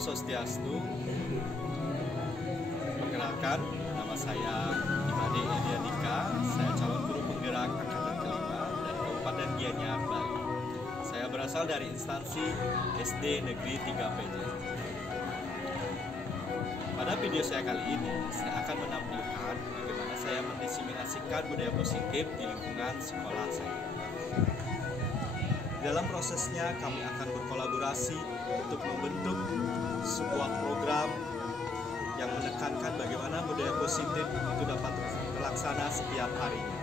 Swastiastu. Perkenalkan, nama saya Imade Ediadika. Saya calon guru penggerak angkatan kelima dari Kabupaten Gianyar, Bali. Saya berasal dari instansi SD Negeri 3 PJ. Pada video saya kali ini, saya akan menampilkan bagaimana saya mendiseminasikan budaya positif di lingkungan sekolah saya. Dalam prosesnya, kami akan berkolaborasi untuk membentuk sebuah program yang menekankan bagaimana budaya positif itu dapat terlaksana setiap harinya.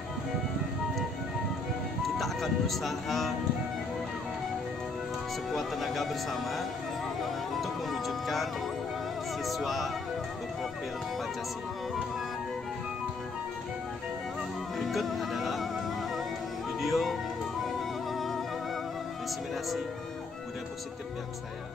Kita akan berusaha sekuat tenaga bersama untuk mewujudkan siswa berprofil Pancasila. Berikut adalah video diseminasi budaya positif yang saya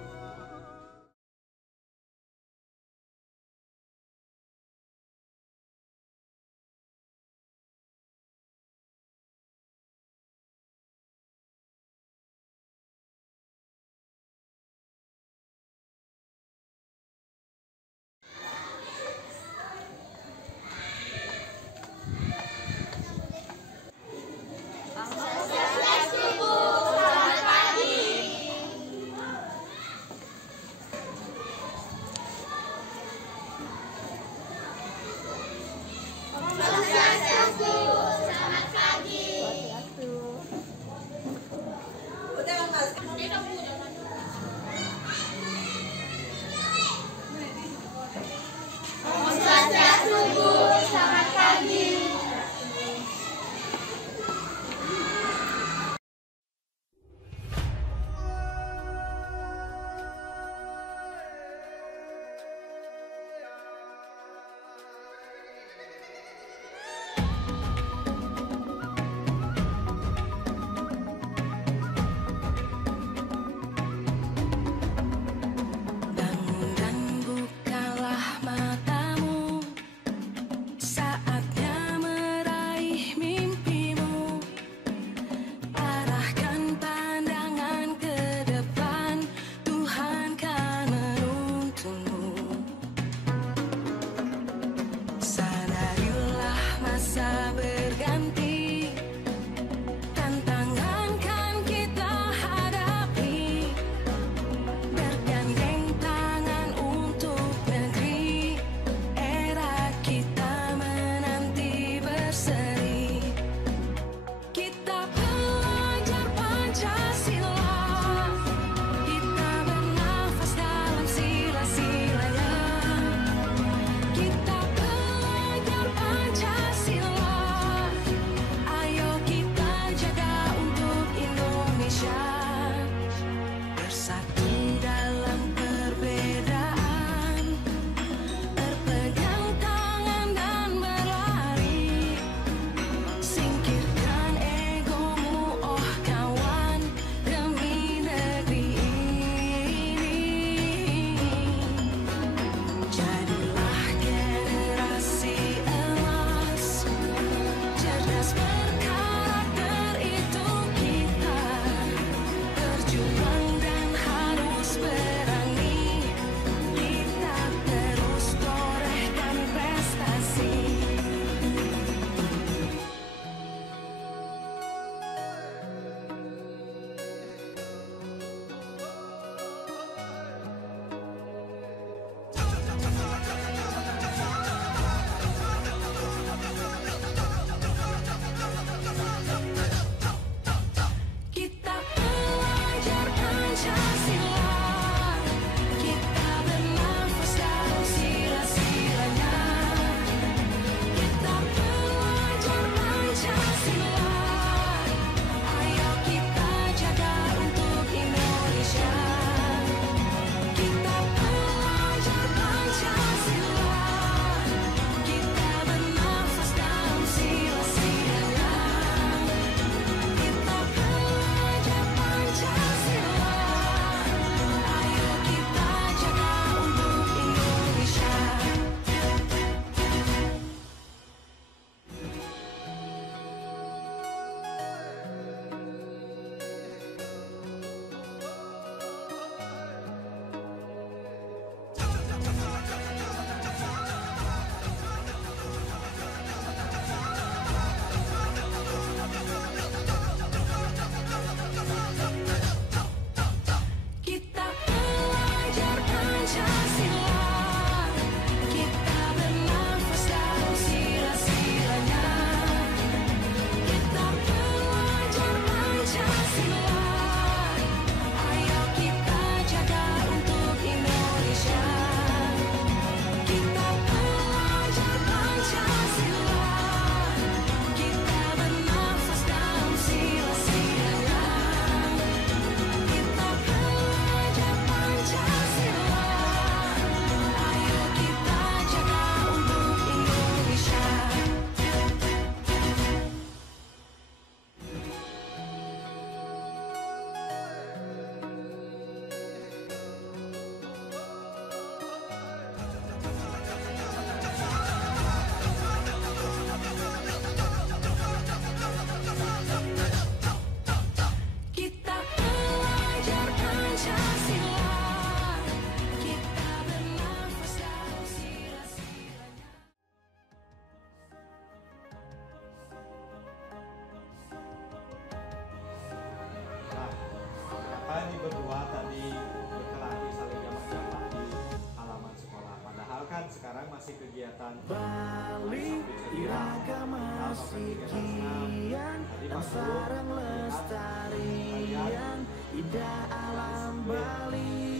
masih kegiatan Bali, iragama sikian dan sarang lestarian indah alam Bali.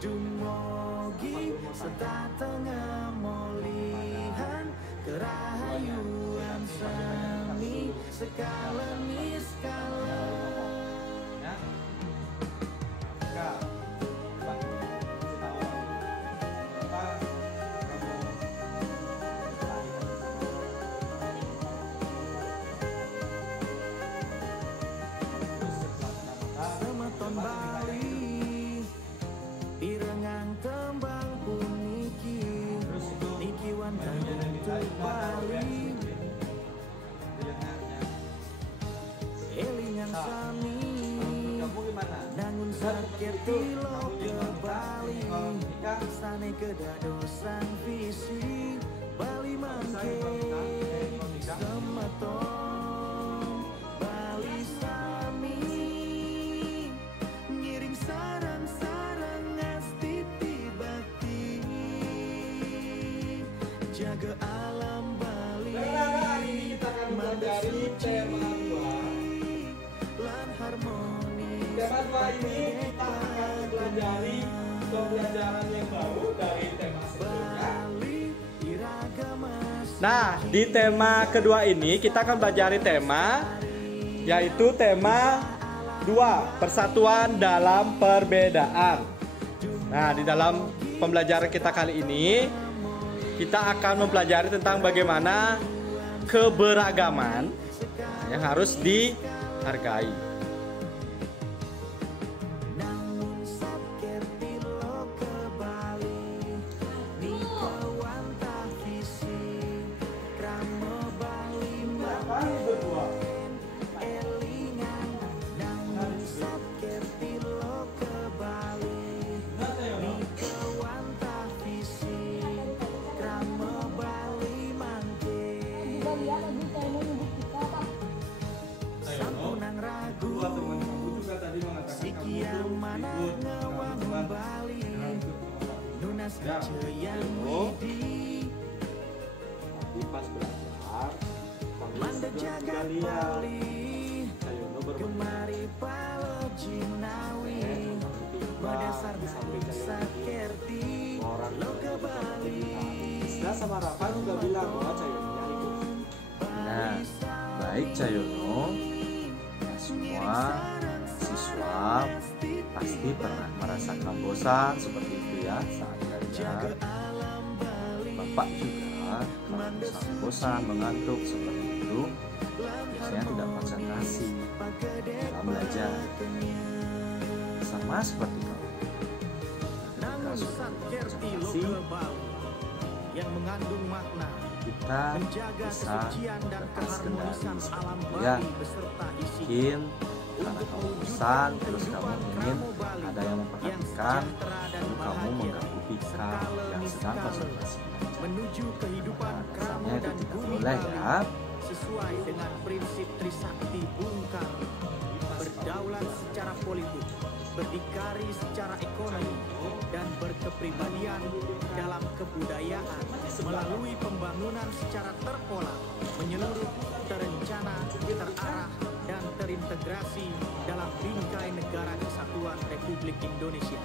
Dumugi serta tengah molihan kerahayuan seni skala niskala. ya. Kak, Semeton Bali, irengan tembang puniki, niki wantang untuk Bali, elingan sami, nangun sakit tilo ke Bali, sane kedadosan visi, Bali mangke, semeton Bali sami, ngiring sarang-sarang astiti bakti, jaga alam Bali, manda suci, lan harmoni. tema 2 ini kita akan mempelajari pembelajaran yang baru dari tema sebelumnya. Bali, iragama Nah, di tema kedua ini kita akan belajar tema yaitu tema 2, persatuan dalam perbedaan. Nah, di dalam pembelajaran kita kali ini kita akan mempelajari tentang bagaimana keberagaman yang harus dihargai. nangun sakir tilo ke Bali, nika wantah visi, krama Bali makin elingan. Nangun sakir tilo ke Bali, nika wantah visi, krama Bali makin. Sampunang ragu, sikian mana ngewangun Bali, nunas keceyang widi, Di pas belajar, manda jagat Bali, kemari palo jinawi, berdasar nangun sakerti, lo ke Bali. Nah, sama Rafa juga bilang bahwa Cayono ikut. Nah, baik Cayono, ya semua siswa pasti pernah merasakan bosan seperti itu ya saat belajar. Bapak juga kalau bosan, mengantuk seperti itu, biasanya tidak konsentrasi dalam belajar. Sama seperti kamu. Ketika sudah konsentrasi, yang mengandung makna kita menjaga bisa kesucian dan lepas keharmonisan kendali alam seperti ya. Bali beserta isi Mungkin karena kamu bosan, terus kamu ingin ada yang memperhatikan, lalu kamu mengganggu Pika yang sedang konsentrasi belajar. menuju kehidupan kramo Rasanya itu dan tidak bumi boleh Bali ya. sesuai dengan prinsip Trisakti Bung Karno, berdaulat secara politik, berdikari secara ekonomi, dan berkepribadian dalam kebudayaan melalui pembangunan secara terpola, menyeluruh, terencana, terarah, dan terintegrasi dalam bingkai negara kesatuan Republik Indonesia.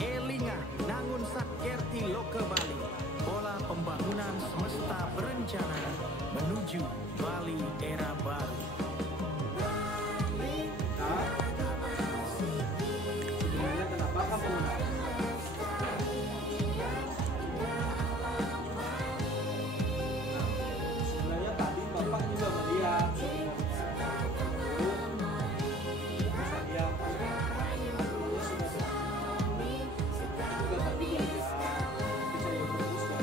Elinga nangun sakerti loke Bali, pola pembangunan semesta berencana menuju Bali era baru. Sebenarnya kenapa kamu sebenarnya tadi Bapak juga melihat bisa diam artinya sudah juga tadi belajar bisa yang bagus ya.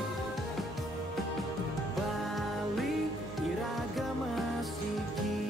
Bali iragama siki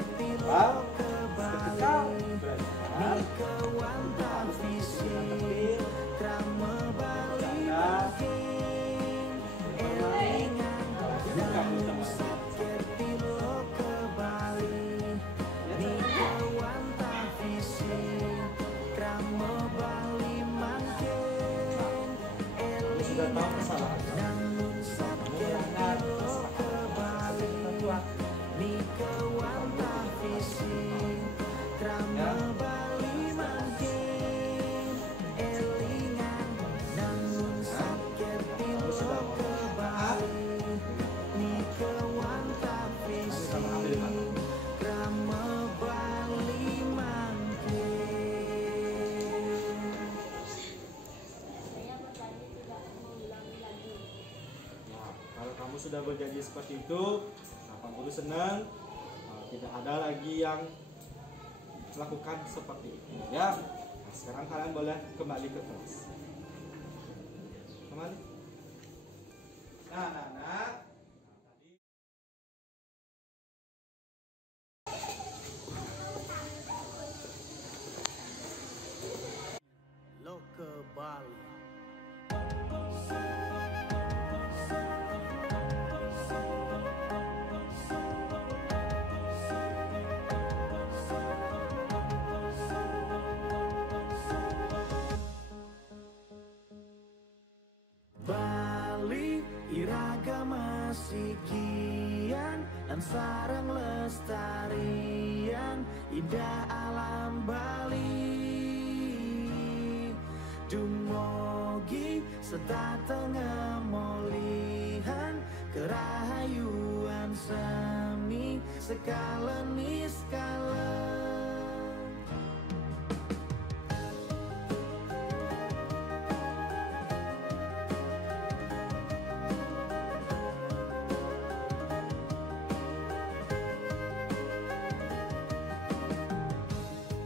Ketika belajar sudah tahu kesalahan sudah berjanji seperti itu, Pak Guru senang. Tidak ada lagi yang melakukan seperti itu, ya. Nah, sekarang kalian boleh kembali ke kelas. Kembali. Nah, anak-anak. Loke Bali. Bali iragama sikian dan sarang lestarian indah alam Bali. Dumogi sedatengah molihan kerahayuan semi sekala niskala.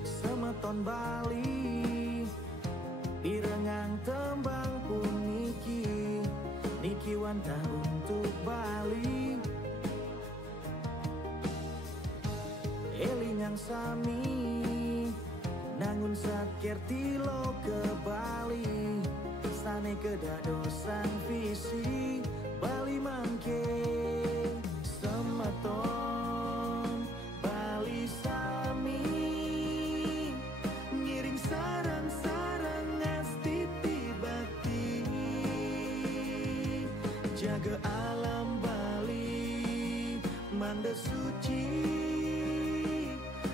Semeton Bali pirengang tembang puniki niki wanta untuk Bali elingang sami nangun satker tilo ke Bali sane kedadosan visi Bali mangke semeton Bali sami ngiring sarang-sarang jaga alam Bali manda suci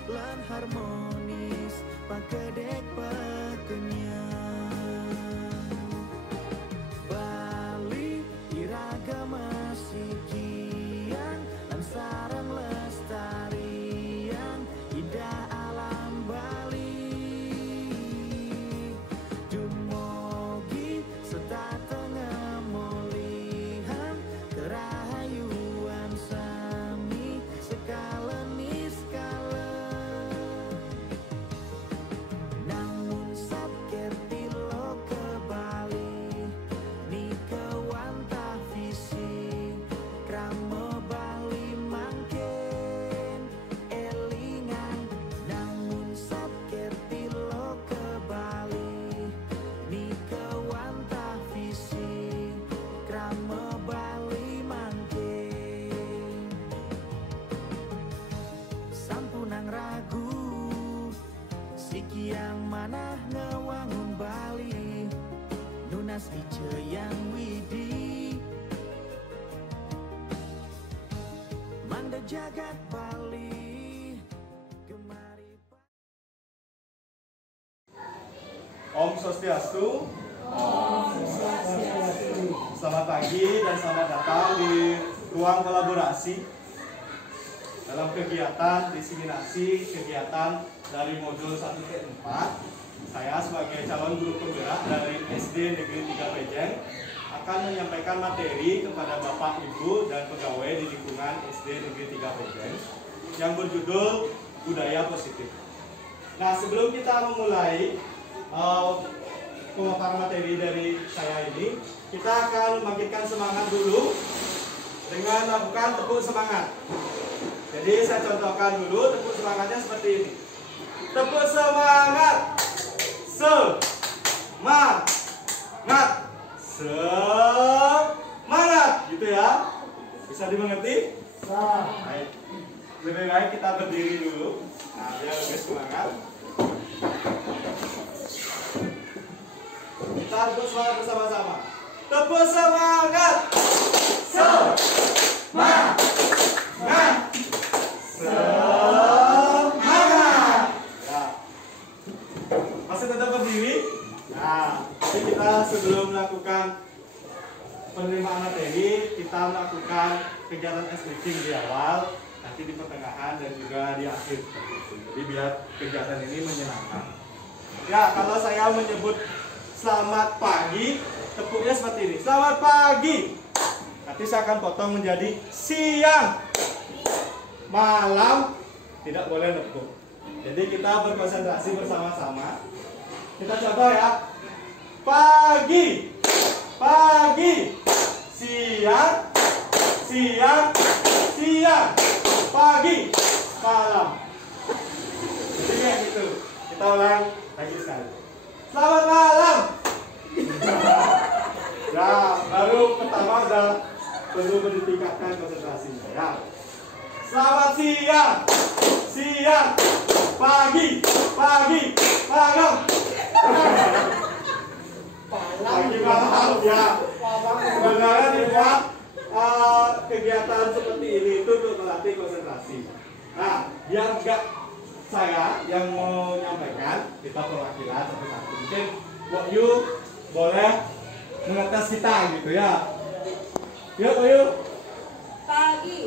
lan harmonis pakedek pakenyang Bali iragama sikian lan sarang lestarian indah alam Bali dumogi sedatengah molihan kerahayuan sami sekala niskala namun satker tilo ke Bali ni kewantah visi krama Bali mangken elingan namun satker tilo ke Bali ni kewantah visi krama Bali mangken sampunang ragu sikiang manah ngewangun Bali nunas ice yang widi manda jagat Bali gemari Om Swastiastu. Selamat pagi dan selamat datang di ruang kolaborasi dalam kegiatan diseminasi kegiatan dari modul 1 ke 4. Saya sebagai calon guru penggerak dari SD Negeri 3 Pejeng akan menyampaikan materi kepada Bapak, Ibu, dan pegawai di lingkungan SD Negeri 3 Pejeng yang berjudul Budaya Positif. Nah, sebelum kita memulai pemaparan materi dari saya ini, kita akan membangkitkan semangat dulu dengan melakukan tepuk semangat. Oke. Jadi saya contohkan dulu tepuk semangatnya seperti ini. Tepuk semangat. Semangat. Semangat. Gitu ya. Bisa dimengerti? Baik. Lebih baik kita berdiri dulu. Nah, biar lebih semangat. Kita tepuk semangat bersama-sama. Tepuk semangat. Semangat. Semangat. Ya. Masih tetap berdiri. Nah, jadi kita sebelum melakukan penerimaan materi, kita melakukan kegiatan stretching di awal, nanti di pertengahan dan juga di akhir. Jadi biar kegiatan ini menyenangkan. Ya, kalau saya menyebut selamat pagi, tepuknya seperti ini. Selamat pagi. Nanti saya akan potong menjadi siang, malam, tidak boleh tepuk. Jadi kita berkonsentrasi bersama-sama. Kita coba ya. Pagi, pagi, siang, siang, siang, pagi, malam. Jadi kayak gitu. Kita ulang lagi sekali. Selamat malam. Ya, baru pertama udah perlu ditingkatkan konsentrasinya ya. Selamat siang, siang, pagi, pagi, malam. Pagi malam ya. Sebenarnya dibuat kegiatan seperti ini itu untuk melatih konsentrasi. Nah, biar enggak saya yang mau menyampaikan, kita perwakilan satu-satu. Mungkin Wahyu boleh mengetes kita gitu ya. Yuk Wahyu. Pagi,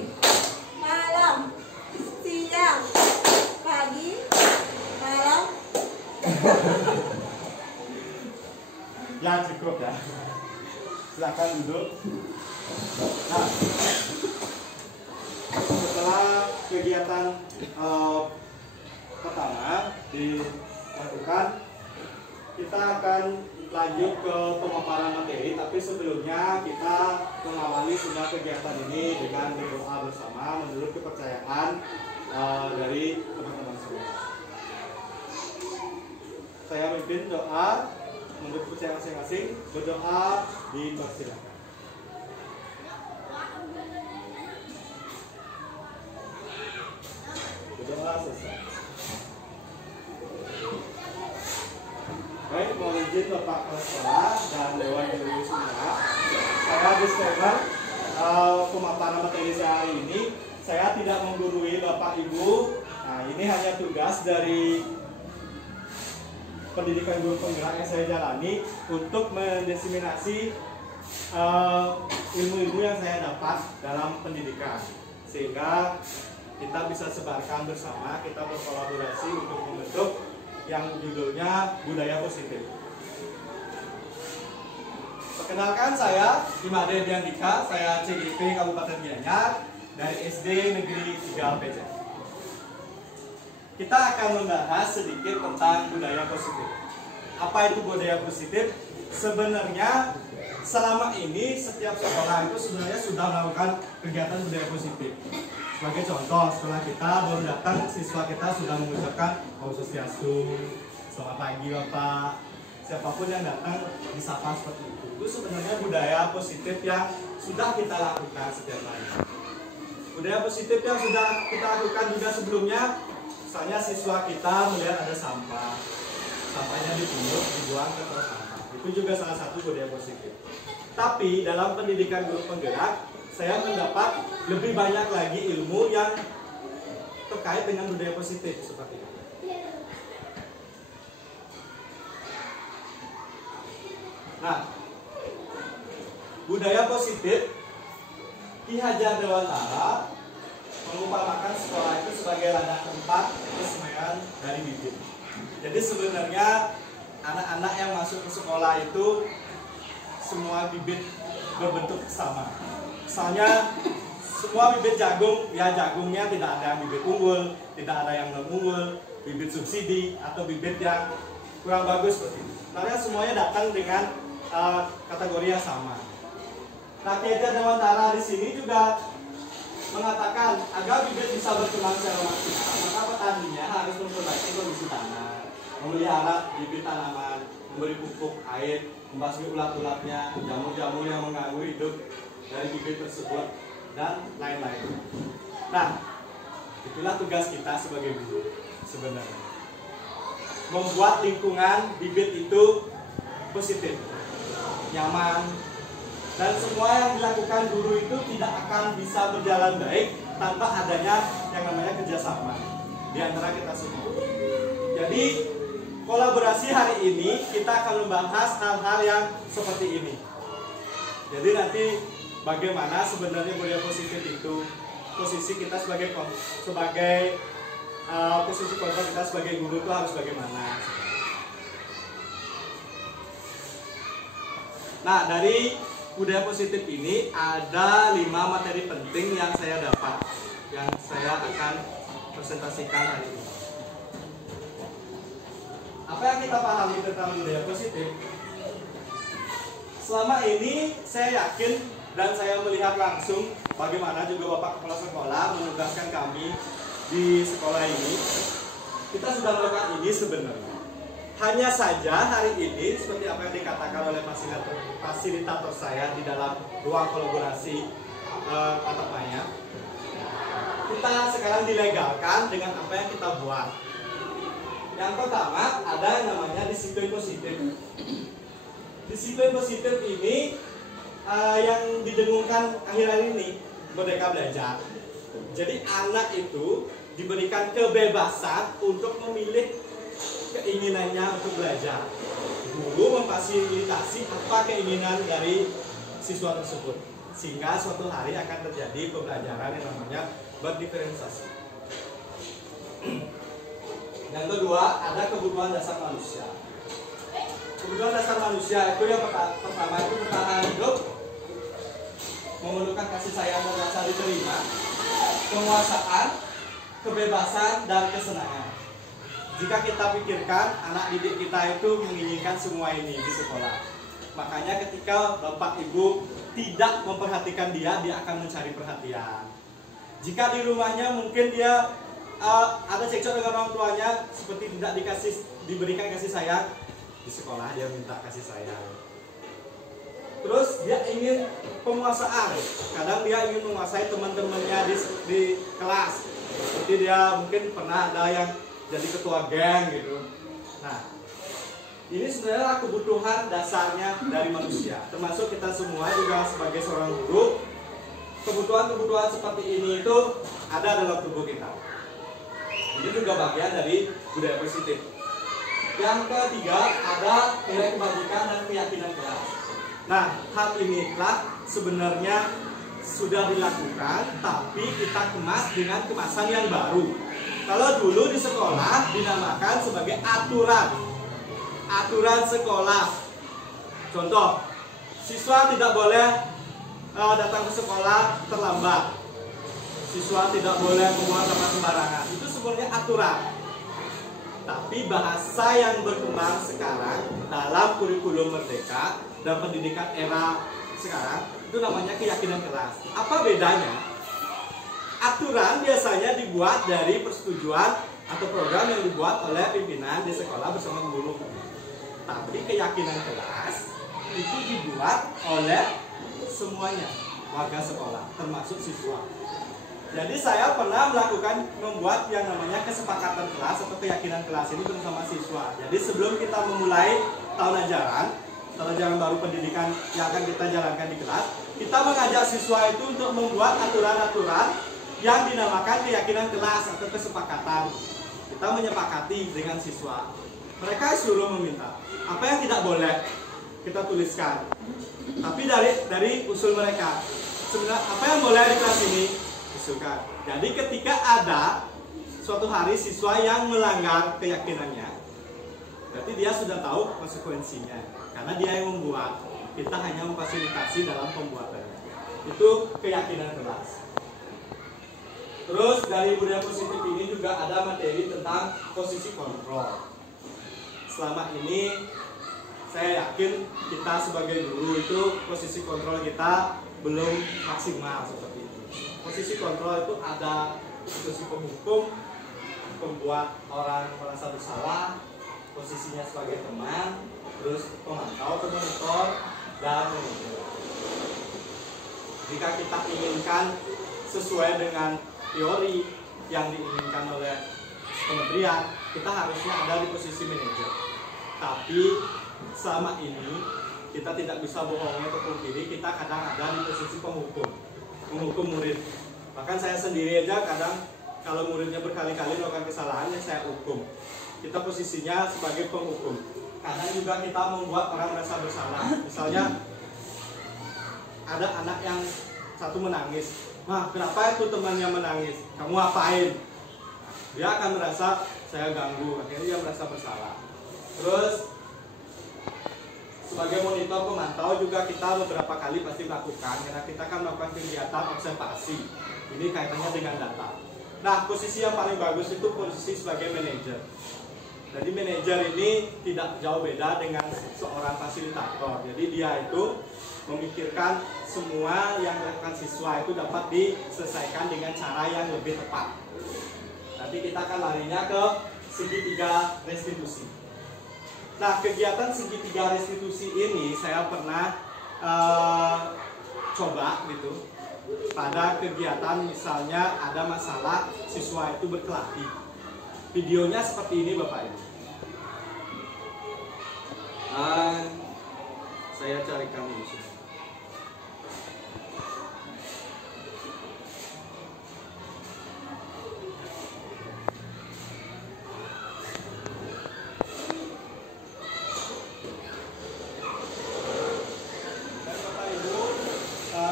malam, siang, pagi, malam. Ya cukup ya. Silakan duduk. Nah, setelah kegiatan pertama dilakukan, kita akan lanjut ke pemaparan materi. Tapi sebelumnya kita mengawali semua kegiatan ini dengan berdoa bersama menurut kepercayaan dari teman-teman semua. Saya mimpin doa menurut kepercayaan masing-masing. Berdoa dipersilakan. Berdoa selesai. Baik, mohon izin Bapak Kepala Sekolah dan Dewan Guru semua. Saya disclaimer, pemaparan materi saya hari ini, saya tidak menggurui Bapak Ibu. Nah, ini hanya tugas dari pendidikan guru penggerak yang saya jalani untuk mendiseminasi ilmu-ilmu yang saya dapat dalam pendidikan, sehingga kita bisa sebarkan bersama, kita berkolaborasi untuk membentuk yang judulnya budaya positif. Perkenalkan, saya Imade Diandika, saya CGP Kabupaten Gianyar dari SD Negeri 3 PJ. Kita akan membahas sedikit tentang budaya positif. Apa itu budaya positif? Sebenarnya selama ini setiap sekolah itu sebenarnya sudah melakukan kegiatan budaya positif. Sebagai contoh, setelah kita baru datang, siswa kita sudah mengucapkan Om Swastiastu, selamat pagi Bapak. Siapapun yang datang disapa seperti itu. Itu sebenarnya budaya positif yang sudah kita lakukan setiap hari. Budaya positif yang sudah kita lakukan juga sebelumnya, misalnya siswa kita melihat ada sampah, sampahnya dipungut, dibuang ke tempat sampah. Itu juga salah satu budaya positif. Tapi dalam pendidikan guru penggerak, saya mendapat lebih banyak lagi ilmu yang terkait dengan budaya positif seperti itu. Nah, budaya positif Ki Hajar Dewantara mengumpamakan sekolah itu sebagai ladang tempat persemaian dari bibit. Jadi sebenarnya anak-anak yang masuk ke sekolah itu semua bibit berbentuk sama. Misalnya semua bibit jagung, ya jagungnya tidak ada yang bibit unggul, tidak ada yang non unggul, bibit subsidi atau bibit yang kurang bagus seperti itu. Sebenarnya semuanya datang dengan kategori yang sama. Nah, Ki Hajar Dewantara di sini juga mengatakan agar bibit bisa berkembang secara maksimal, maka petaninya harus memperbaiki kondisi tanah, memelihara bibit tanaman, memberi pupuk, air, membasmi ulat-ulatnya, jamur-jamur yang mengganggu hidup dari bibit tersebut, dan lain-lain. Nah, itulah tugas kita sebagai guru sebenarnya. Membuat lingkungan bibit itu positif, nyaman, dan semua yang dilakukan guru itu tidak akan bisa berjalan baik tanpa adanya yang namanya kerjasama di antara kita semua. Jadi kolaborasi hari ini kita akan membahas hal-hal yang seperti ini. Jadi nanti bagaimana sebenarnya budaya positif itu, posisi kita sebagai posisi kontrol kita sebagai guru itu harus bagaimana. Nah, dari budaya positif ini ada 5 materi penting yang saya dapat, yang saya akan presentasikan hari ini. Apa yang kita pahami tentang budaya positif? Selama ini saya yakin dan saya melihat langsung bagaimana juga Bapak Kepala Sekolah menugaskan kami di sekolah ini. Kita sudah melakukan ini sebenarnya. Hanya saja hari ini seperti apa yang dikatakan oleh fasilitator saya di dalam ruang kolaborasi tatap maya, kita sekarang dilegalkan dengan apa yang kita buat. Yang pertama ada yang namanya disiplin positif. Disiplin positif ini yang didengungkan akhir-akhir ini, Merdeka Belajar. Jadi anak itu diberikan kebebasan untuk memilih keinginannya untuk belajar. Guru memfasilitasi apa keinginan dari siswa tersebut, sehingga suatu hari akan terjadi pembelajaran yang namanya berdiferensiasi. Yang kedua, ada kebutuhan dasar manusia. Kebutuhan dasar manusia itu yang pertama itu bertahan hidup, memerlukan kasih sayang dan rasa diterima, penguasaan, kebebasan, dan kesenangan. Jika kita pikirkan, anak didik kita itu menginginkan semua ini di sekolah. Makanya ketika bapak ibu tidak memperhatikan dia akan mencari perhatian. Jika di rumahnya mungkin dia ada cekcok dengan orang tuanya, seperti tidak diberikan kasih sayang, di sekolah dia minta kasih sayang. Terus dia ingin penguasaan, kadang dia ingin menguasai teman-temannya di kelas. Seperti dia mungkin pernah ada yang jadi ketua geng gitu. Nah, ini sebenarnya kebutuhan dasarnya dari manusia, termasuk kita semua juga sebagai seorang guru. Kebutuhan-kebutuhan seperti ini itu ada dalam tubuh kita. Ini juga bagian dari budaya positif. Yang ketiga ada nilai kebajikan dan keyakinan kelas. Nah, hal inilah sebenarnya sudah dilakukan, tapi kita kemas dengan kemasan yang baru. Kalau dulu di sekolah dinamakan sebagai aturan sekolah. Contoh, siswa tidak boleh datang ke sekolah terlambat. Siswa tidak boleh membuang sampah sembarangan. Itu sebenarnya aturan. Tapi bahasa yang berkembang sekarang dalam kurikulum merdeka dan pendidikan era sekarang itu namanya keyakinan kelas. Apa bedanya? Aturan biasanya dibuat dari persetujuan atau program yang dibuat oleh pimpinan di sekolah bersama guru. Tapi keyakinan kelas itu dibuat oleh semuanya, warga sekolah, termasuk siswa. Jadi saya pernah membuat yang namanya kesepakatan kelas atau keyakinan kelas ini bersama siswa. Jadi sebelum kita memulai tahun ajaran baru pendidikan yang akan kita jalankan di kelas, kita mengajak siswa itu untuk membuat aturan-aturan yang dinamakan keyakinan kelas atau kesepakatan. Kita menyepakati dengan siswa. Mereka suruh meminta apa yang tidak boleh kita tuliskan. Tapi dari usul mereka, sebenarnya apa yang boleh di kelas ini usulkan. Jadi ketika ada suatu hari siswa yang melanggar keyakinannya, berarti dia sudah tahu konsekuensinya. Karena dia yang membuat, kita hanya memfasilitasi dalam pembuatannya. Itu keyakinan kelas. Terus dari budaya positif ini juga ada materi tentang posisi kontrol. Selama ini saya yakin kita sebagai guru itu posisi kontrol kita belum maksimal seperti itu. posisi kontrol itu ada posisi penghukum, pembuat orang merasa bersalah, posisinya sebagai teman, terus pemantau atau monitor, dan manajer. Jika kita inginkan sesuai dengan teori yang diinginkan oleh kementerian, kita harusnya ada di posisi manajer. Tapi selama ini kita tidak bisa bohongnya atau pungkiri, kita kadang ada di posisi menghukum murid. Bahkan saya sendiri aja kadang kalau muridnya berkali-kali melakukan kesalahan, ya saya hukum. Kita posisinya sebagai penghukum. Kadang juga kita membuat orang merasa bersalah. Misalnya ada anak yang satu menangis. Nah, kenapa itu temannya menangis? Kamu apain? Dia akan merasa saya ganggu, akhirnya dia merasa bersalah. Terus sebagai monitor pemantau juga kita beberapa kali pasti melakukan, karena kita akan melakukan kegiatan observasi. Ini kaitannya dengan data. Nah, posisi yang paling bagus itu posisi sebagai manajer. Jadi manajer ini tidak jauh beda dengan seorang fasilitator. Jadi dia itu memikirkan semua yang dilakukan siswa itu dapat diselesaikan dengan cara yang lebih tepat. Nanti kita akan larinya ke segitiga restitusi. Nah, kegiatan segitiga restitusi ini saya pernah coba gitu. Pada kegiatan misalnya ada masalah siswa itu berkelahi. Videonya seperti ini Bapak Ibu. Saya carikan dulu sih.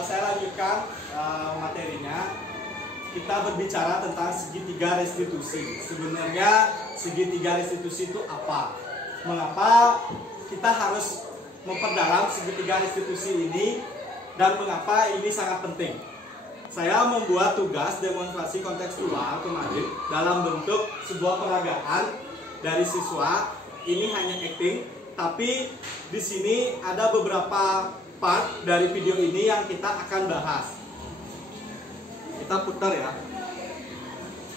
Saya lanjutkan materinya. Kita berbicara tentang segitiga restitusi. Sebenarnya segitiga restitusi itu apa? Mengapa kita harus memperdalam segitiga restitusi ini dan mengapa ini sangat penting? Saya membuat tugas demonstrasi kontekstual kemarin dalam bentuk sebuah peragaan dari siswa. Ini hanya acting, tapi di sini ada beberapa part dari video ini yang kita akan bahas. Kita putar ya.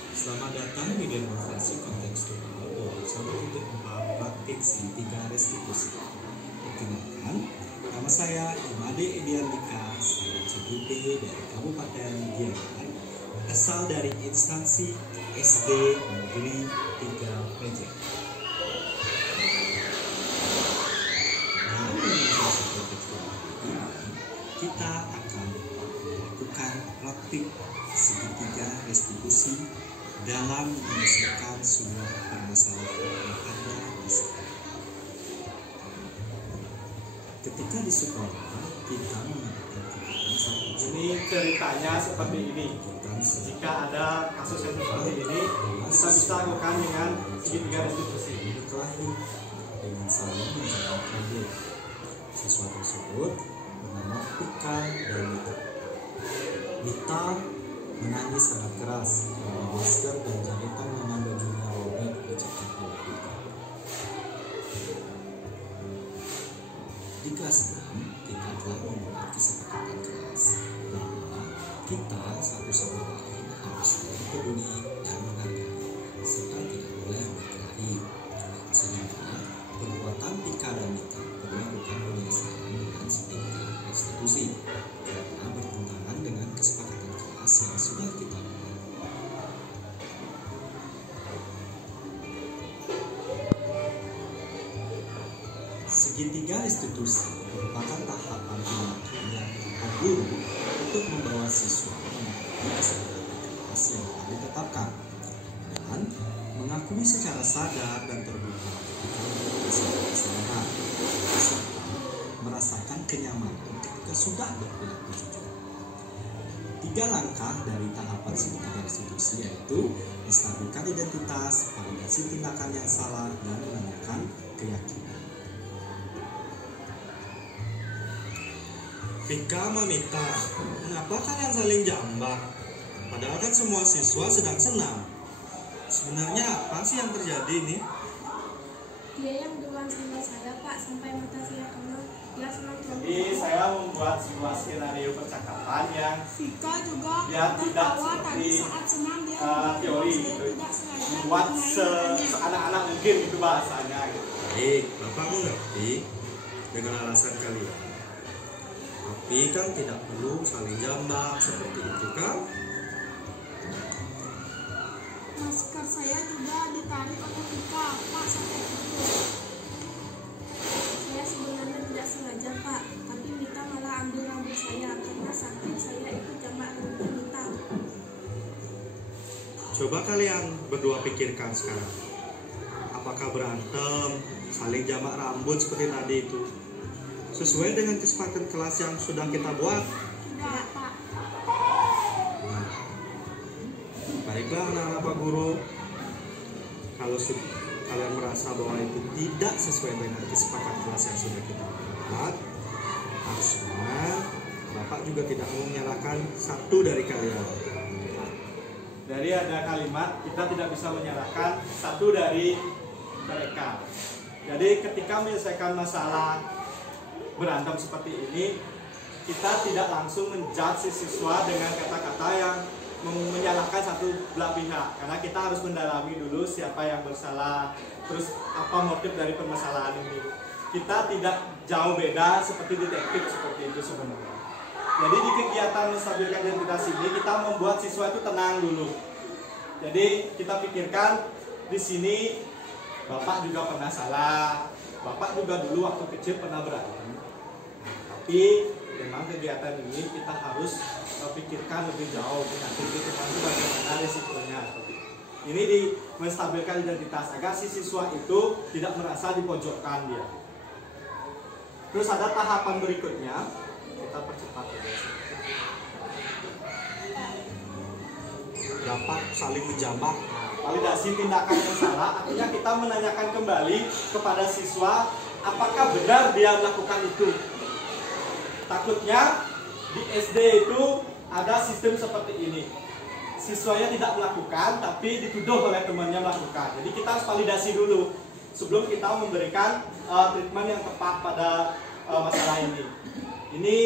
Selamat datang di demonstrasi kontekstual bersama untuk membahas praktik segitiga restitusi. Perkenalkan, nama saya Imade Ediandika, saya CGP dari Kabupaten Gianyar, asal dari instansi SD Negeri 3 Peja. Dalam demonstrasi kontekstual ini, kita akan melakukan praktik segitiga restitusi dalam menyelesaikan sebuah permasalahan yang ada di sekolah. Ketika di sekolah, kita melakukan kegiatan satu. Ini ceritanya seperti ini. Jika ada kasus yang seperti ini, kita bisa lakukan dengan segitiga restitusi. Berkelahi dengan saling menjatuhkan diri. Siswa tersebut bernama Pika dan Mita. Mita menangis sangat keras karena masker dan jahitan dengan bajunya robek dicekik oleh Pika. Di kelas 6, kita telah membuat kesepakatan kelas bahwa kita satu sama lain harus saling peduli dan menghargai serta tidak boleh berkelahi. Sehingga perbuatan Pika dan Mita perlu melakukan penyelesaian dengan segitiga restitusi karena bertentangan dengan kesepakatan kelas yang sudah kita buat. Segitiga restitusi merupakan tahapan tindakan yang dilakukan guru untuk membawa siswa mengikuti kesepakatan kelas yang telah ditetapkan dan mengakui secara sadar dan terbuka ketika melakukan kesalahan serta merasakan kenyamanan ketika sudah berperilaku jujur. 3 langkah dari tahapan segitiga restitusi yaitu menstabilkan identitas, validasi tindakan yang salah, dan menanyakan keyakinan. Pika Mamita, mengapa kalian saling jambak? Padahal kan semua siswa sedang senang. Sebenarnya apa sih yang terjadi nih? Dia yang duluan sama saya, Pak, sampai mata saya kena. Dia senang Jadi saya membuat sebuah skenario percakapan yang Vika juga ya tidak tertawa tadi seperti saat senang dia teori saya gitu. tidak sengaja Buat bermain seanak-anak mungkin itu bahasanya gitu. Baik, Bapak mengerti dengan alasan kalian. Tapi kan tidak perlu saling jambak seperti itu kan? Masker saya juga ditarik oleh Vika, Pak, sampai itu. Saya sebenarnya tidak sengaja, Pak, tapi Mita malah ambil rambut saya karena sakit. Saya ikut jambak rambut Mita. Coba kalian berdua pikirkan sekarang. Apakah berantem, saling jamak rambut seperti tadi itu sesuai dengan kesepakatan kelas yang sudah kita buat? Tidak, Pak. Nah, baiklah anak-anak Pak Guru. Kalau kalian merasa bahwa itu tidak sesuai dengan kesepakatan kelas yang sudah kita buat, harusnya Bapak juga tidak mau menyalahkan satu dari kalian. Dari ada kalimat kita tidak bisa menyalahkan satu dari mereka. Jadi ketika menyelesaikan masalah berantem seperti ini, kita tidak langsung menjudge si siswa dengan kata-kata yang menyalahkan satu belah pihak, karena kita harus mendalami dulu siapa yang bersalah, terus apa motif dari permasalahan ini. Kita tidak jauh beda seperti detektif seperti itu sebenarnya. Jadi di kegiatan menstabilkan identitas ini kita membuat siswa itu tenang dulu. Jadi kita pikirkan di sini Bapak juga pernah salah, Bapak juga dulu waktu kecil pernah berantem. Tapi memang kegiatan ini kita harus pikirkan lebih jauh, pikirkan bagaimana risikonya. Ini di menstabilkan identitas agar si siswa itu tidak merasa dipojokkan dia. Terus ada tahapan berikutnya, kita percepat aja. Dapat saling menjambak. Validasi tindakan yang salah artinya kita menanyakan kembali kepada siswa apakah benar dia melakukan itu. Takutnya di SD itu ada sistem seperti ini, siswanya tidak melakukan tapi dituduh oleh temannya melakukan. Jadi kita harus validasi dulu sebelum kita memberikan treatment yang tepat pada masalah ini. Ini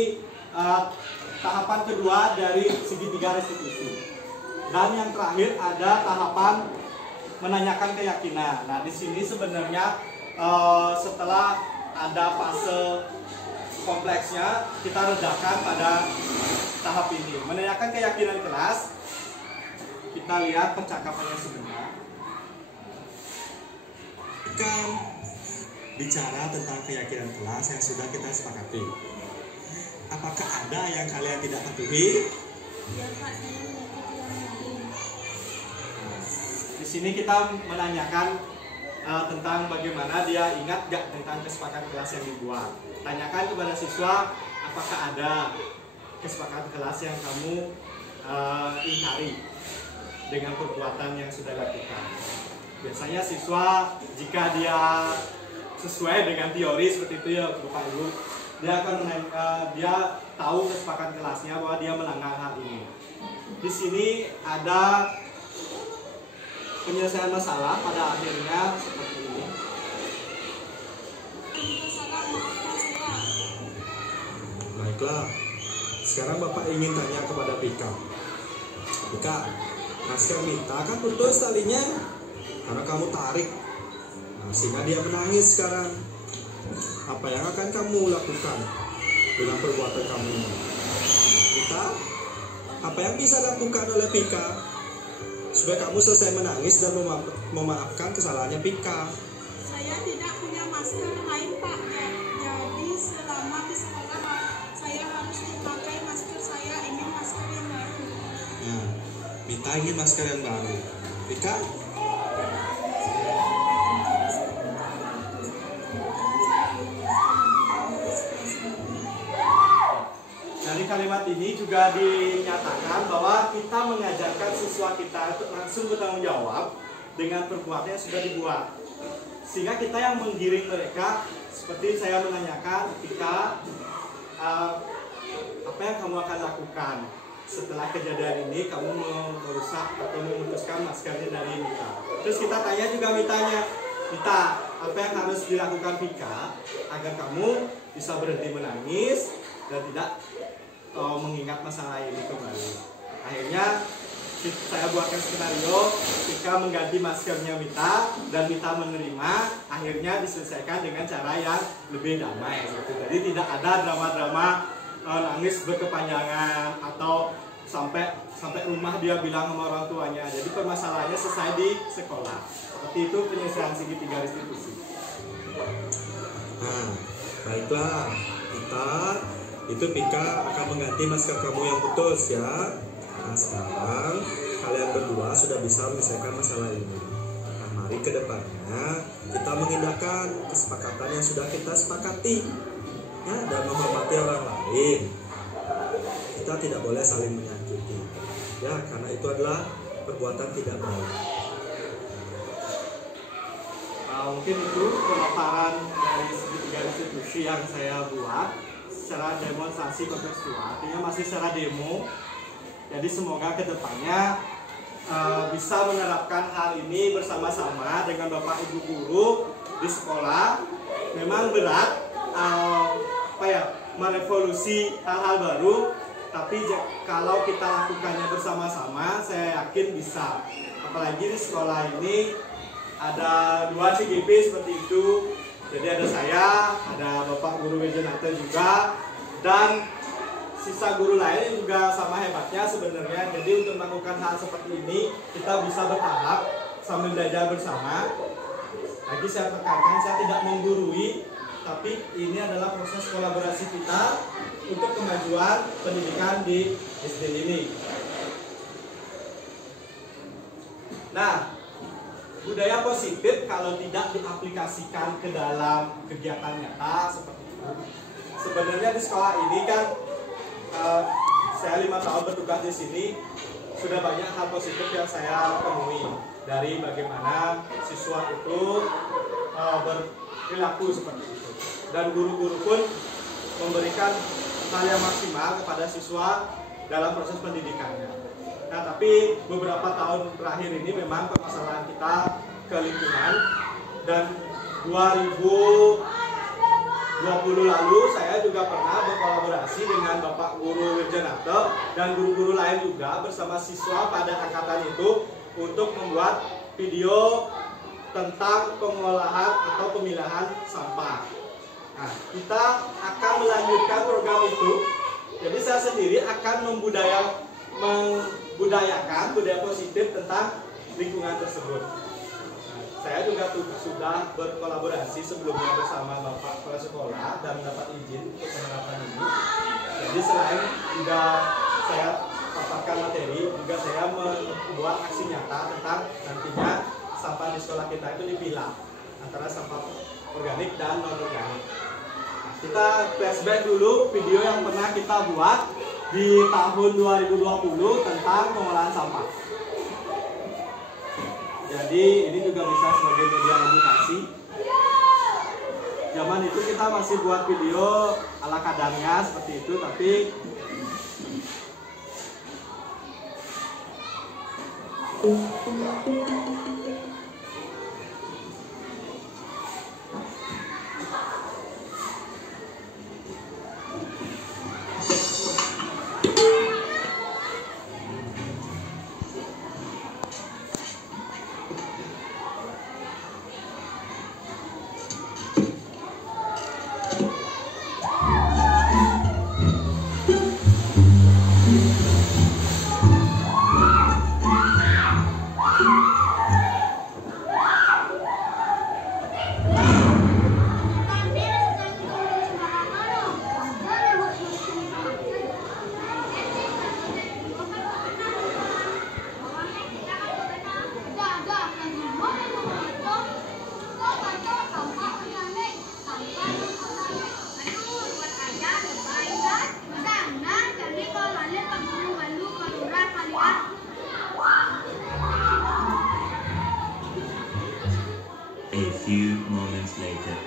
tahapan kedua dari segitiga restitusi. Dan yang terakhir ada tahapan menanyakan keyakinan. Nah, di sini sebenarnya setelah ada fase kompleksnya, kita redakan pada tahap ini. Menanyakan keyakinan kelas, kita lihat percakapannya sebentar. Kan bicara tentang keyakinan kelas yang sudah kita sepakati. Apakah ada yang kalian tidak patuhi? Ya, Pak, saya mengikuti yang lain. Di sini kita menanyakan tentang bagaimana dia ingat gak tentang kesepakatan kelas yang dibuat. Tanyakan kepada siswa apakah ada kesepakatan kelas yang kamu ingkari dengan perbuatan yang sudah dilakukan. Biasanya siswa jika dia sesuai dengan teori seperti itu ya Bapak Ibu, dia akan dia tahu kesepakatan kelasnya bahwa dia melanggar hal ini. Di sini ada penyelesaian masalah pada akhirnya seperti ini. Jika salah, maafkan saya. Baiklah, sekarang Bapak ingin tanya kepada Pika. Pika, masker Mita kan putus talinya karena kamu tarik. Nah, sehingga dia menangis sekarang. Apa yang akan kamu lakukan dengan perbuatan kamu ini? Pika, apa yang bisa dilakukan oleh Pika supaya kamu selesai menangis dan memaafkan kesalahannya Pika? Saya tidak punya masker lain, Pak. Jadi selama di sekolah saya harus dipakai masker saya, ingin masker yang baru. Nah, Mita ingin masker yang baru. Pika? Dari kalimat ini juga dinyatakan bahwa kita mengajarkan siswa kita untuk langsung bertanggung jawab dengan perbuatan yang sudah dibuat. Sehingga kita yang menggiring mereka, seperti saya menanyakan, Pika, apa yang kamu akan lakukan setelah kejadian ini? Kamu merusak atau memutuskan maskernya dari Mita. Terus kita tanya juga Mitanya, Mita, apa yang harus dilakukan Vika agar kamu bisa berhenti menangis dan tidak mengingat masalah ini kembali. Akhirnya saya buatkan skenario Vika mengganti maskernya Mita dan Mita menerima, akhirnya diselesaikan dengan cara yang lebih damai gitu. Jadi tidak ada drama-drama nangis berkepanjangan atau sampai rumah dia bilang sama orang tuanya. Jadi permasalahannya selesai di sekolah. Seperti itu penyelesaian segitiga restitusi. Nah, baiklah, itu Vika akan mengganti masker kamu yang putus ya. Nah, sekarang kalian berdua sudah bisa menyelesaikan masalah ini. Nah, mari ke depannya kita mengindahkan kesepakatan yang sudah kita sepakati ya, dan menghormati orang lain. Kita tidak boleh saling menyakiti ya, karena itu adalah perbuatan tidak baik. Mungkin itu pemaparan dari segitiga restitusi yang saya buat secara demonstrasi kontekstual, artinya masih secara demo. Jadi semoga kedepannya bisa menerapkan hal ini bersama-sama dengan Bapak Ibu guru di sekolah. Memang berat merevolusi hal-hal baru, tapi kalau kita lakukannya bersama-sama, saya yakin bisa. Apalagi di sekolah ini ada 2 CGP seperti itu. Jadi ada saya, ada Bapak Guru Wijanata juga, dan sisa guru lain juga sama hebatnya sebenarnya. Jadi untuk melakukan hal seperti ini kita bisa bertahap sambil belajar bersama. Lagi saya tekankan, saya tidak menggurui, tapi ini adalah proses kolaborasi kita untuk kemajuan pendidikan di SD ini. Nah, budaya positif kalau tidak diaplikasikan ke dalam kegiatan nyata seperti itu. Sebenarnya di sekolah ini kan saya 5 tahun bertugas di sini, sudah banyak hal positif yang saya temui dari bagaimana siswa itu berperilaku seperti itu, dan guru-guru pun memberikan hal yang maksimal kepada siswa dalam proses pendidikannya. Nah, tapi beberapa tahun terakhir ini memang permasalahan kita ke lingkungan, dan 2020 lalu saya juga pernah berkolaborasi dengan Bapak Guru Wirjanata dan guru-guru lain juga bersama siswa pada angkatan itu untuk membuat video tentang pengolahan atau pemilahan sampah. Nah, kita akan melanjutkan program itu. Jadi saya sendiri akan membudayakan budaya positif tentang lingkungan tersebut. Saya juga sudah berkolaborasi sebelumnya bersama Bapak Kepala Sekolah dan mendapat izin untuk penerapan ini. Jadi selain juga saya paparkan materi, juga saya membuat aksi nyata tentang nantinya sampah di sekolah kita itu dipilah antara sampah organik dan non-organik. Nah, kita flashback dulu video yang pernah kita buat di tahun 2020 tentang pengolahan sampah. Jadi ini juga bisa sebagai media edukasi. Zaman itu kita masih buat video ala kadarnya seperti itu, tapi A few moments later.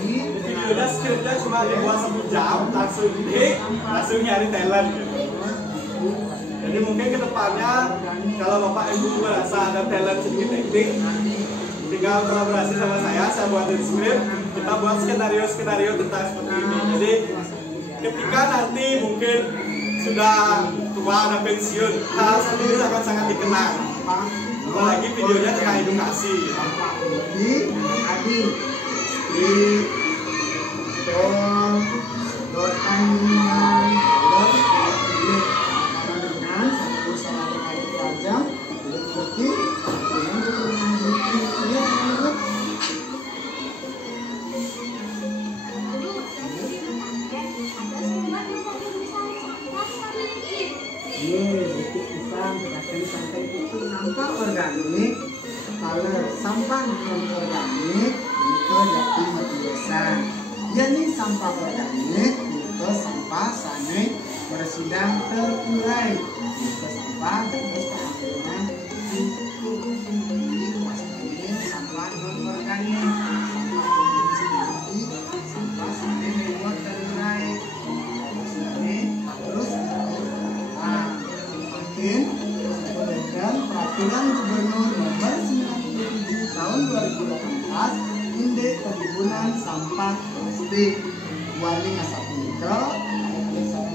Videonya skripnya cuma dibuat 1 jam, langsung nyari talent gitu. Jadi mungkin kedepannya kalau Bapak Ibu merasa ada talent sedikit acting, tinggal kolaborasi sama saya buatin skrip, kita buat skenario tentang seperti ini. Jadi ketika nanti mungkin sudah tua ada pensiun, hal seperti ini akan sangat dikenang. Apalagi videonya tentang edukasi. Sampah organik, kalau sampah non organik itu jadi biasa. Jadi sampah organik itu sampah sanai bersidang terurai. Itu sampah terus pengambilan itu sampah non organik. Sampah sanai membuat terurai. Terus makin Peraturan Gubernur Nomor 97 Tahun 2018 Indeks Penimbunan Sampah Plastik. Wali Kasapuniko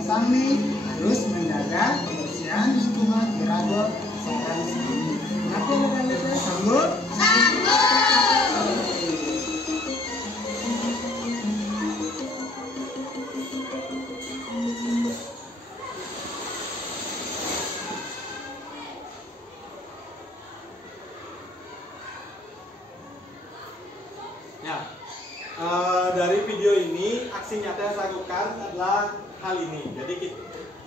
sami harus menjaga kebersihan lingkungan Irado sekarang segini. Kenapa rekan-rekan sanggup? Ya, dari video ini aksi nyata yang saya lakukan adalah hal ini. Jadi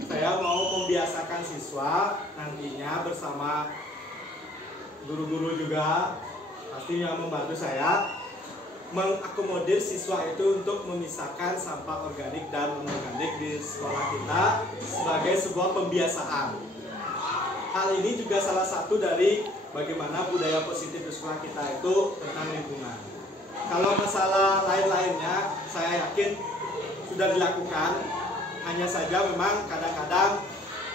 saya mau membiasakan siswa nantinya bersama guru-guru juga pastinya membantu saya mengakomodir siswa itu untuk memisahkan sampah organik dan non-organik di sekolah kita sebagai sebuah pembiasaan. Hal ini juga salah satu dari bagaimana budaya positif di sekolah kita itu tentang lingkungan. Kalau masalah lain-lainnya, saya yakin sudah dilakukan. Hanya saja memang kadang-kadang,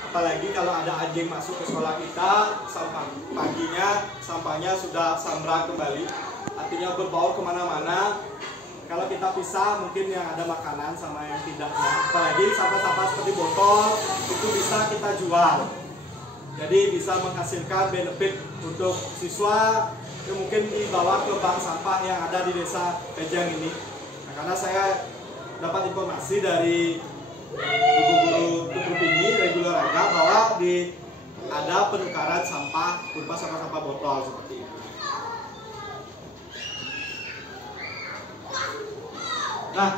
apalagi kalau ada anjing masuk ke sekolah kita, paginya sampahnya sudah sambrak kembali, artinya berbaur kemana-mana. Kalau kita pisah, mungkin yang ada makanan sama yang tidaknya. Apalagi sampah-sampah seperti botol, itu bisa kita jual. Jadi bisa menghasilkan benefit untuk siswa yang mungkin dibawa ke bank sampah yang ada di desa Pejang ini. Nah, karena saya dapat informasi dari guru-guru tutup ini, dari guru olahraga, bahwa ada penukaran sampah berupa sampah-sampah botol seperti itu. Nah,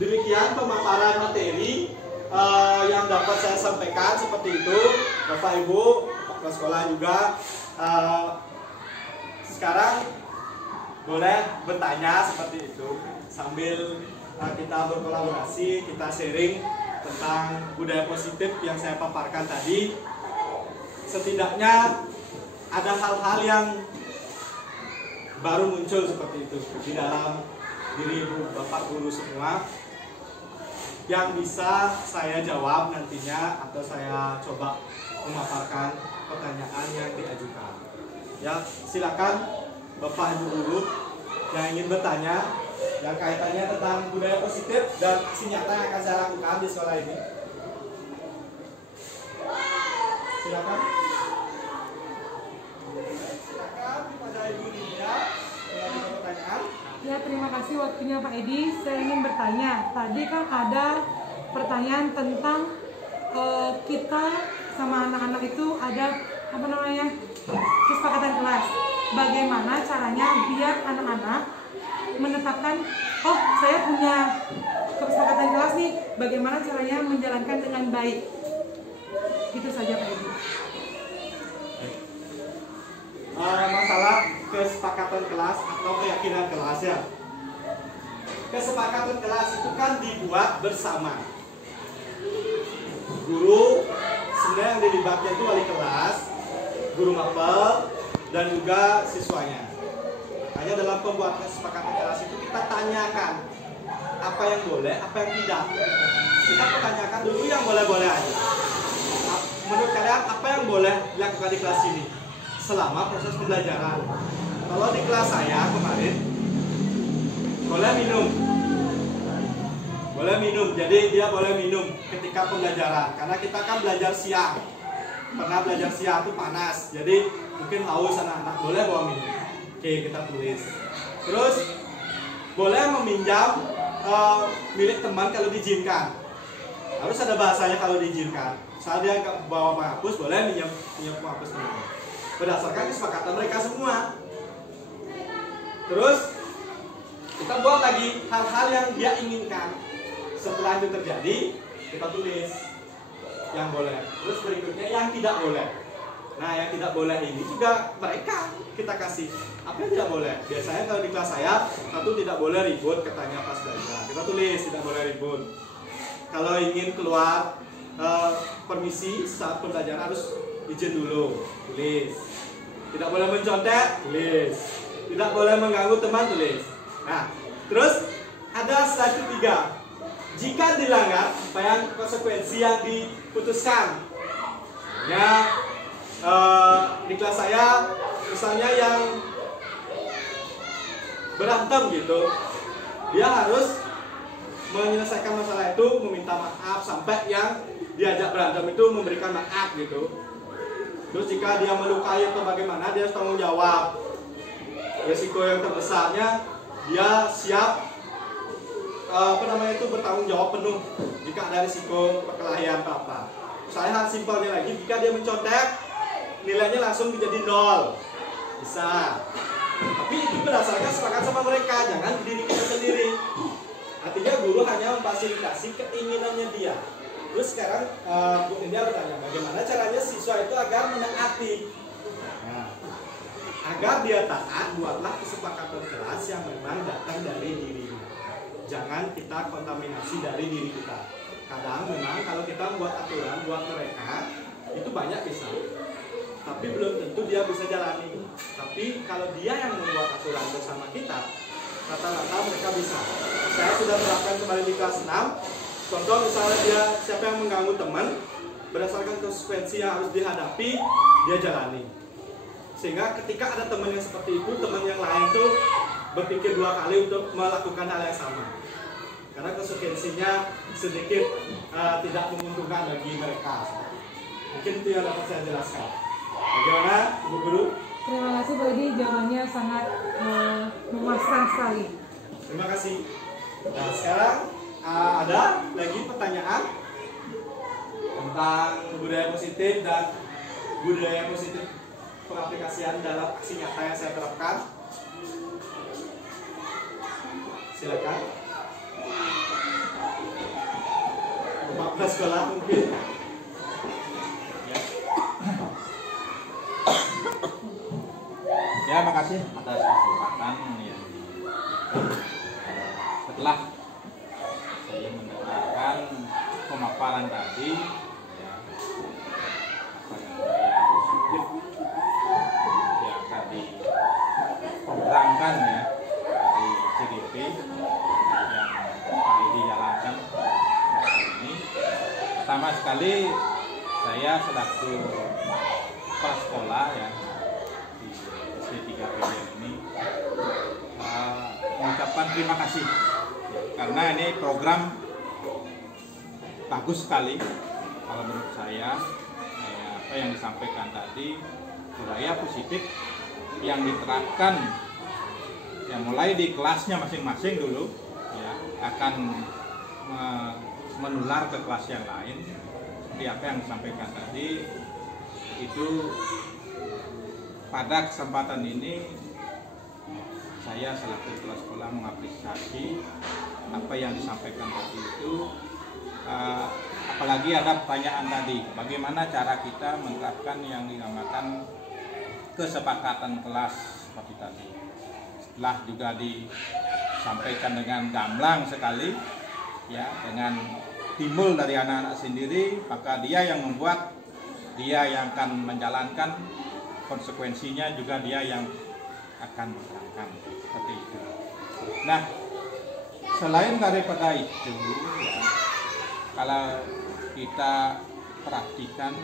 demikian pemaparan materi yang dapat saya sampaikan seperti itu, Bapak Ibu, Bapak sekolah juga. Sekarang boleh bertanya seperti itu sambil kita berkolaborasi, kita sharing tentang budaya positif yang saya paparkan tadi. Setidaknya ada hal-hal yang baru muncul seperti itu di dalam diri Bapak guru semua yang bisa saya jawab nantinya atau saya coba memaparkan pertanyaan yang diajukan. Ya, silakan Bapak Ibu guru yang ingin bertanya yang kaitannya tentang budaya positif dan aksi nyata yang akan saya lakukan di sekolah ini. Silakan. Silakan kepada Ibu Lydia mengajukan pertanyaan. Ya, terima kasih waktunya Pak Edi. Saya ingin bertanya. Tadi kan ada pertanyaan tentang kita sama anak-anak itu ada kesepakatan kelas. Bagaimana caranya biar anak-anak menetapkan, oh saya punya kesepakatan kelas nih, bagaimana caranya menjalankan dengan baik. Itu saja Pak Edi. Masalah kesepakatan kelas atau keyakinan kelas ya. Kesepakatan kelas itu kan dibuat bersama. Guru sebenarnya yang dilibatkan itu wali kelas, guru mapel, dan juga siswanya. Makanya dalam pembuatan kesepakatan kelas itu kita tanyakan apa yang boleh, apa yang tidak. Kita pertanyakan dulu yang boleh-boleh aja. Menurut kalian apa yang boleh dilakukan di kelas ini selama proses pembelajaran? Kalau di kelas saya kemarin boleh minum, jadi dia boleh minum ketika pembelajaran karena kita kan belajar siang. Pernah belajar siang itu panas, jadi mungkin haus anak-anak, boleh bawa minum. Oke, kita tulis. Terus boleh meminjam milik teman kalau diizinkan. Harus ada bahasanya kalau diizinkan. Saat dia bawa penghapus, boleh minjem penghapus teman. Berdasarkan kesepakatan mereka semua. Terus kita buat lagi hal-hal yang dia inginkan. Setelah itu terjadi, kita tulis yang boleh. Terus berikutnya yang tidak boleh. Nah, yang tidak boleh ini juga mereka kita kasih. Apa yang tidak boleh? Biasanya kalau di kelas saya, satu tidak boleh ribut katanya pas belajar. Kita tulis tidak boleh ribut. Kalau ingin keluar permisi saat pembelajaran harus izin dulu, tulis. Tidak boleh mencontek, tulis. Tidak boleh mengganggu teman, tulis. Nah, terus ada slide ketiga. Jika dilanggar, apa yang konsekuensi yang diputuskan? Ya, di kelas saya misalnya yang berantem gitu, dia harus menyelesaikan masalah itu, meminta maaf sampai yang diajak berantem itu memberikan maaf gitu. Terus jika dia melukai atau bagaimana, dia harus tanggung jawab. Resiko yang terbesarnya dia siap bertanggung jawab penuh jika ada risiko perkelahian atau apa. Saya simpelnya lagi, jika dia mencontek nilainya langsung menjadi 0. Bisa. Tapi itu berdasarkan sepakat sama mereka, jangan diri kita sendiri. Artinya guru hanya memfasilitasi keinginannya dia. Terus sekarang Bu India bertanya, bagaimana caranya siswa itu agar menaati? Nah, agar dia taat, buatlah kesepakatan kelas yang memang datang dari dirinya. Jangan kita kontaminasi dari diri kita. Kadang memang kalau kita membuat aturan buat mereka, itu banyak bisa. Tapi belum tentu dia bisa jalani. Tapi kalau dia yang membuat aturan bersama kita, rata-rata mereka bisa. Saya sudah terapkan kemarin di kelas 6. Contoh misalnya dia siapa yang mengganggu teman, berdasarkan konsekuensi yang harus dihadapi, dia jalani. Sehingga ketika ada teman yang seperti itu, teman yang lain tuh berpikir 2 kali untuk melakukan hal yang sama. Karena konsekuensinya sedikit tidak menguntungkan bagi mereka. Mungkin itu yang dapat saya jelaskan. Bagaimana, Ibu Guru? Terima kasih Bu Edi, jawabannya sangat memuaskan sekali. Terima kasih. Nah, sekarang ada lagi pertanyaan tentang budaya positif dan budaya positif pengaplikasian dalam aksi nyata yang saya terapkan. Silakan. Bapak sekolah mungkin. Ya, makasih atas kesempatan yang setelah saya mendengarkan pemaparan tadi, ya, apa yang saya positif yang tadi programkan ya dari CDP yang kali dijalankan hari ini. Pertama sekali saya selaku kepala sekolah ya di SD 3 PDN ini mengucapkan terima kasih karena ini program bagus sekali kalau menurut saya. Apa yang disampaikan tadi, budaya positif yang diterapkan ya mulai di kelasnya masing-masing dulu ya akan menular ke kelas yang lain. Seperti apa yang disampaikan tadi, itu pada kesempatan ini saya selaku kepala sekolah mengapresiasi apa yang disampaikan tadi itu. Apalagi ada pertanyaan tadi, bagaimana cara kita menerapkan yang dinamakan kesepakatan kelas seperti tadi. Setelah juga disampaikan dengan gamblang sekali, ya dengan timbul dari anak-anak sendiri, maka dia yang membuat, dia yang akan menjalankan, konsekuensinya juga dia yang akan menerapkan. seperti itu. Nah, selain daripada itu, ya, kalau kita perhatikan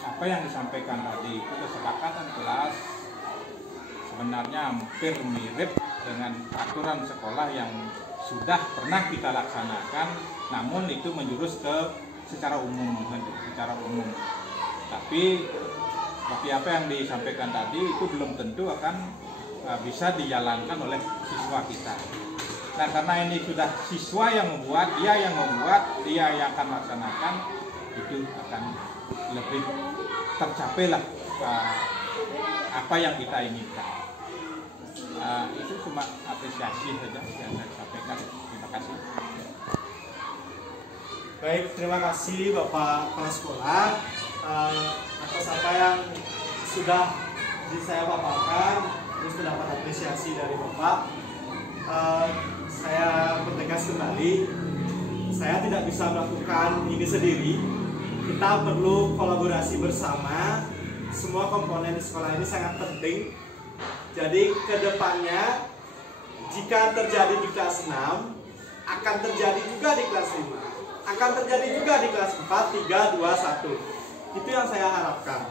apa yang disampaikan tadi, itu kesepakatan kelas sebenarnya hampir mirip dengan aturan sekolah yang sudah pernah kita laksanakan, namun itu menjurus ke secara umum. Tapi seperti apa yang disampaikan tadi itu belum tentu akan bisa dijalankan oleh siswa kita. Nah, karena ini sudah siswa yang membuat, dia yang akan laksanakan, itu akan lebih tercapailah apa yang kita inginkan. Itu cuma apresiasi saja yang saya sampaikan. Terima kasih. Baik, terima kasih Bapak Kepala Sekolah atas apa yang sudah saya paparkan, terus mendapat apresiasi dari Bapak. Saya bertegas kembali, saya tidak bisa melakukan ini sendiri. Kita perlu kolaborasi bersama. Semua komponen di sekolah ini sangat penting. Jadi kedepannya jika terjadi di kelas 6 akan terjadi juga di kelas 5, akan terjadi juga di kelas 4, 3, 2, 1. Itu yang saya harapkan.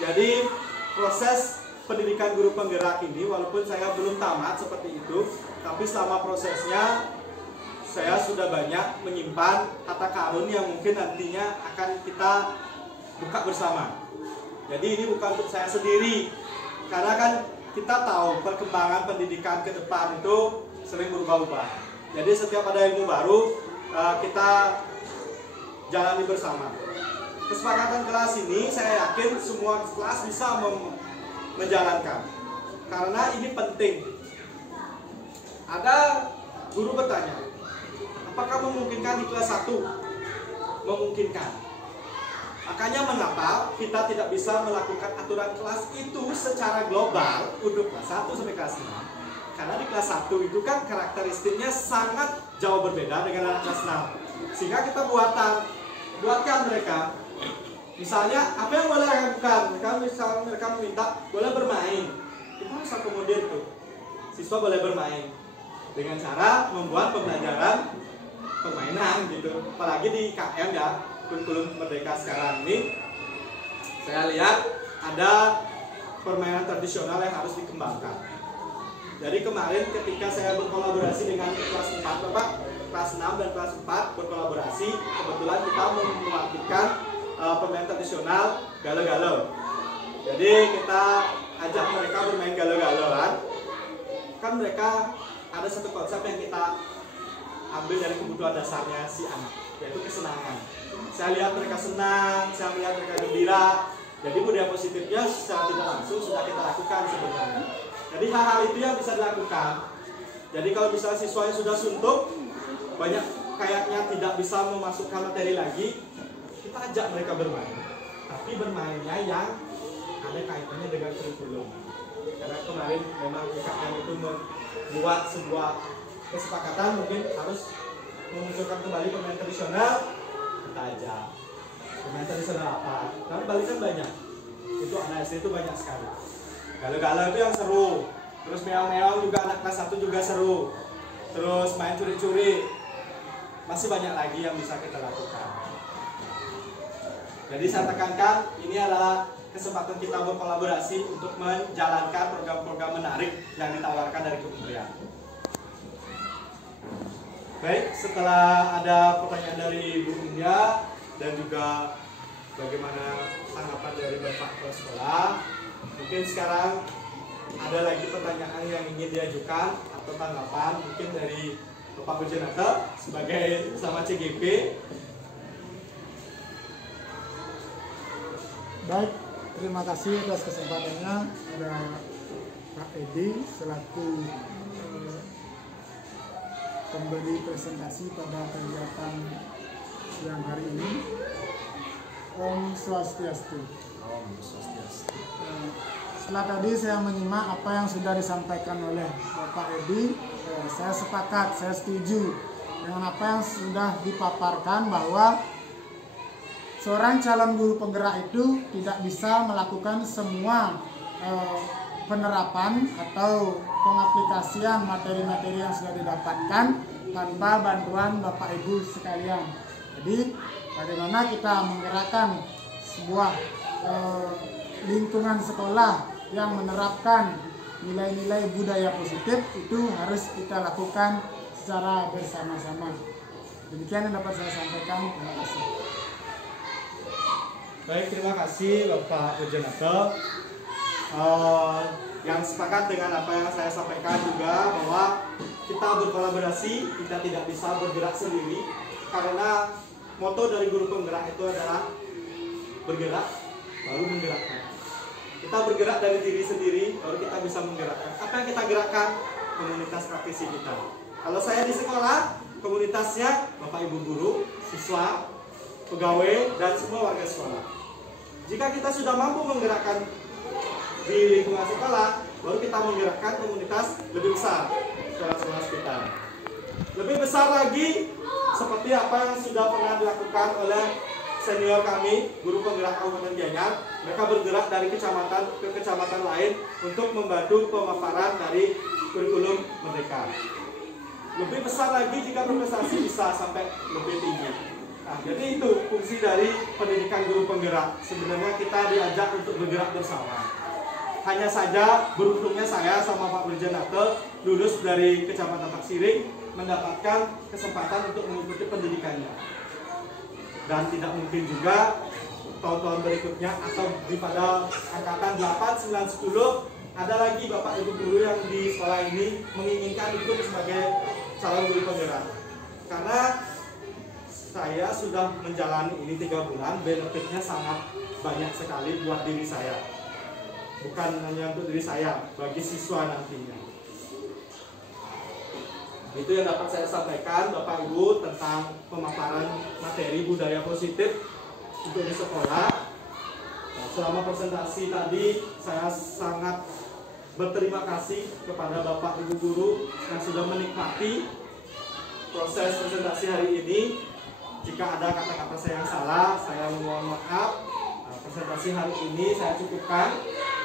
Jadi proses pendidikan guru penggerak ini walaupun saya belum tamat seperti itu, tapi selama prosesnya saya sudah banyak menyimpan harta karun yang mungkin nantinya akan kita buka bersama. Jadi ini bukan untuk saya sendiri, karena kan kita tahu perkembangan pendidikan ke depan itu sering berubah-ubah. Jadi setiap ada ilmu baru kita jalani bersama. Kesepakatan kelas ini saya yakin semua kelas bisa menjalankan, karena ini penting. Ada guru bertanya, apakah memungkinkan di kelas 1? Memungkinkan. Makanya mengapa kita tidak bisa melakukan aturan kelas itu secara global untuk kelas 1 sampai kelas 6? Karena di kelas 1 itu kan karakteristiknya sangat jauh berbeda dengan anak kelas 6. Sehingga kita buatkan mereka. Misalnya, apa yang boleh lakukan? Mereka meminta boleh bermain. Kita harus akomodir tuh. Siswa boleh bermain dengan cara membuat pembelajaran permainan gitu. Apalagi di KM ya, kurikulum Merdeka sekarang ini, saya lihat ada permainan tradisional yang harus dikembangkan. Jadi kemarin ketika saya berkolaborasi dengan kelas 4, Bapak, kelas 6 dan kelas 4 berkolaborasi, kebetulan kita memanfaatkan permainan tradisional galo-galo. Jadi kita ajak mereka bermain galo-galoan. Kan mereka ada satu konsep yang kita ambil dari kebutuhan dasarnya si anak, yaitu kesenangan. Saya lihat mereka senang, saya melihat mereka gembira. Jadi budaya positifnya secara tidak langsung sudah kita lakukan sebenarnya. Jadi hal-hal itu yang bisa dilakukan. Jadi kalau misalnya siswanya sudah suntuk, banyak kayaknya tidak bisa memasukkan materi lagi, kita ajak mereka bermain. Tapi bermainnya yang ada kaitannya dengan kurikulum. Karena kemarin memang UKM itu membuat sebuah kesepakatan mungkin harus memunculkan kembali permainan tradisional. Kita ajak permainan tradisional apa? Karena Bali kan banyak. Itu anak SD itu banyak sekali. Galo-galo itu yang seru. Terus meong-meong juga anak kelas 1 juga seru. Terus main curi-curi. Masih banyak lagi yang bisa kita lakukan. Jadi saya tekankan ini adalah kesempatan kita berkolaborasi untuk menjalankan program-program menarik yang ditawarkan dari kementerian. Baik, setelah ada pertanyaan dari Bu India dan juga bagaimana tanggapan dari Bapak Kepala Sekolah, mungkin sekarang ada lagi pertanyaan yang ingin diajukan atau tanggapan mungkin dari Bapak Bujenata sebagai sama CGP. Baik, terima kasih atas kesempatannya. Ada Pak Edi selaku pemberi presentasi pada kegiatan siang hari ini. Om Swastiastu. Om Swastiastu. Setelah tadi saya menyimak apa yang sudah disampaikan oleh Bapak Edi, saya sepakat, saya setuju dengan apa yang sudah dipaparkan bahwa seorang calon guru penggerak itu tidak bisa melakukan semua penerapan atau pengaplikasian materi-materi yang sudah didapatkan tanpa bantuan Bapak Ibu sekalian. Jadi bagaimana kita menggerakkan sebuah lingkungan sekolah yang menerapkan nilai-nilai budaya positif itu harus kita lakukan secara bersama-sama. Demikian yang dapat saya sampaikan. Terima kasih. Baik, terima kasih Bapak Pujanata. Yang sepakat dengan apa yang saya sampaikan juga bahwa kita berkolaborasi, kita tidak bisa bergerak sendiri karena moto dari guru penggerak itu adalah bergerak baru menggerakkan. Kita bergerak dari diri sendiri baru kita bisa menggerakkan. Apa yang kita gerakkan? Komunitas praktisi kita. Kalau saya di sekolah, komunitasnya Bapak Ibu guru, siswa, pegawai, dan semua warga sekolah. Jika kita sudah mampu menggerakkan di lingkungan sekolah, baru kita menggerakkan komunitas lebih besar, sekolah-sekolah sekitar. Lebih besar lagi, seperti apa yang sudah pernah dilakukan oleh senior kami, guru penggerak Kabupaten Gianyar. Mereka bergerak dari kecamatan ke kecamatan lain untuk membantu pemaparan dari kurikulum Merdeka. Lebih besar lagi jika berprestasi bisa sampai lebih tinggi. Nah, jadi itu fungsi dari pendidikan guru penggerak. Sebenarnya kita diajak untuk bergerak bersama. Hanya saja beruntungnya saya sama Pak Berjanate lulus dari Kecamatan Taksiring mendapatkan kesempatan untuk mengikuti pendidikannya. Dan tidak mungkin juga tahun-tahun berikutnya atau di pada angkatan 8, 9, 10 ada lagi Bapak Ibu guru yang di sekolah ini menginginkan ikut sebagai calon guru penggerak. Karena saya sudah menjalani ini 3 bulan, benefitnya sangat banyak sekali buat diri saya. Bukan hanya untuk diri saya, bagi siswa nantinya. Itu yang dapat saya sampaikan Bapak Ibu tentang pemaparan materi budaya positif untuk di sekolah. Nah, selama presentasi tadi saya sangat berterima kasih kepada Bapak Ibu guru yang sudah menikmati proses presentasi hari ini. Jika ada kata-kata saya yang salah, saya mohon maaf. Nah, presentasi hari ini saya cukupkan.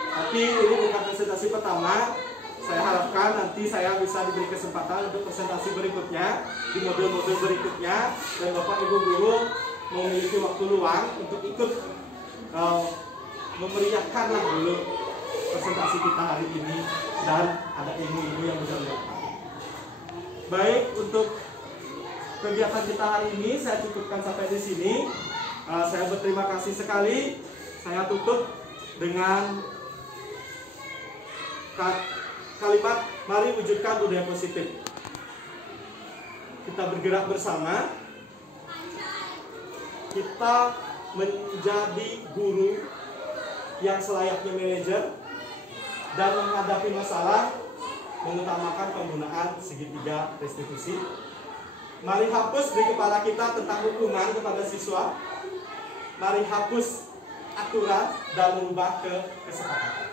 Tapi ini bukan presentasi pertama. Saya harapkan nanti saya bisa diberi kesempatan untuk presentasi berikutnya di modul-modul berikutnya, dan Bapak Ibu guru memiliki waktu luang untuk ikut memeriahkanlah dulu presentasi kita hari ini, dan ada ilmu-ilmu yang bisa didapat. Baik, untuk kegiatan kita hari ini saya cukupkan sampai di sini. Saya berterima kasih sekali. Saya tutup dengan kalimat, mari wujudkan budaya positif. Kita bergerak bersama. Kita menjadi guru yang selayaknya manajer, dan menghadapi masalah mengutamakan penggunaan segitiga restitusi. Mari hapus di kepala kita tentang hukuman kepada siswa. Mari hapus aturan dan merubah ke kesepakatan.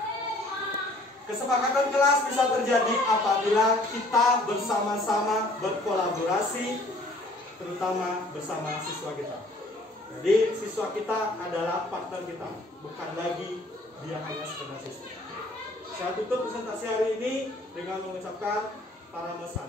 Kesepakatan kelas bisa terjadi apabila kita bersama-sama berkolaborasi, terutama bersama siswa kita. Jadi siswa kita adalah partner kita, bukan lagi dia hanya sekedar siswa. Saya tutup presentasi hari ini dengan mengucapkan para mesan.